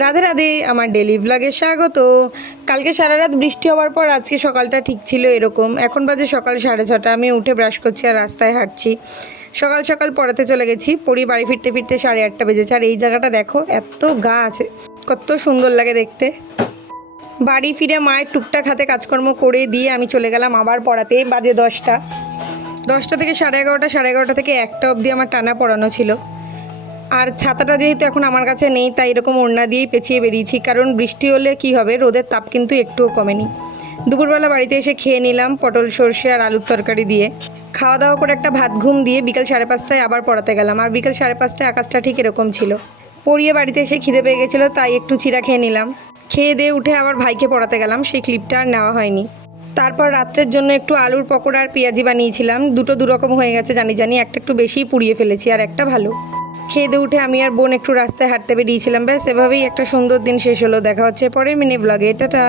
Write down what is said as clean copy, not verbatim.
রাধে রাধে, আমার ডেলি ব্লগে স্বাগত। কালকে সারা রাত বৃষ্টি হওয়ার পর আজকে সকালটা ঠিক ছিল এরকম। এখন বাজে সকাল 6:30। আমি উঠে ব্রাশ করছি আর রাস্তায় হাঁটছি। সকাল সকাল পড়াতে চলে গেছি। পড়ি বাড়ি ফিরতে ফিরতে 8:30 বেজেছে। আর এই জায়গাটা দেখো, এত গাছ, কত সুন্দর লাগে দেখতে। বাড়ি ফিরে মায়ের টুকটাক হাতে কাজকর্ম করে দিয়ে আমি চলে গেলাম আবার পড়াতে। বাজে 10টা। 10টা থেকে 11:30, 11:30 থেকে 1টা অবধি আমার টানা পড়ানো ছিল। আর ছাতাটা যেহেতু এখন আমার কাছে নেই, তাই এরকম ওড়না দিয়েই পেঁচিয়ে বেরিয়েছি, কারণ বৃষ্টি হলে কি হবে, রোদের তাপ কিন্তু একটুও কমেনি। দুপুরবেলা বাড়িতে এসে খেয়ে নিলাম পটল সর্ষে আর আলুর তরকারি দিয়ে। খাওয়া দাওয়া করে একটা ভাত ঘুম দিয়ে বিকাল 5:30টায় আবার পড়াতে গেলাম। আর বিকাল 5:30টায় আকাশটা ঠিক এরকম ছিল। পড়িয়ে বাড়িতে এসে খিদে পেয়ে গেছিলো, তাই একটু চিড়া খেয়ে নিলাম। খেয়ে দিয়ে উঠে আবার ভাইকে পড়াতে গেলাম, সেই ক্লিপটা আর নেওয়া হয়নি। তারপর রাত্রের জন্য একটু আলুর পকোড়া আর পেঁয়াজি বানিয়েছিলাম। দুটো দুরকম হয়ে গেছে জানি, একটা একটু বেশিই পুড়িয়ে ফেলেছি আর একটা ভালো। খেয়ে দিয়ে উঠে আমি আর বোন একটু রাস্তায় হাঁটতে বেরিয়েছিলাম। ব্যাস এভাবেই একটা সুন্দর দিন শেষ হলো। দেখা হচ্ছে পরের মিনি ব্লগে। টাটা।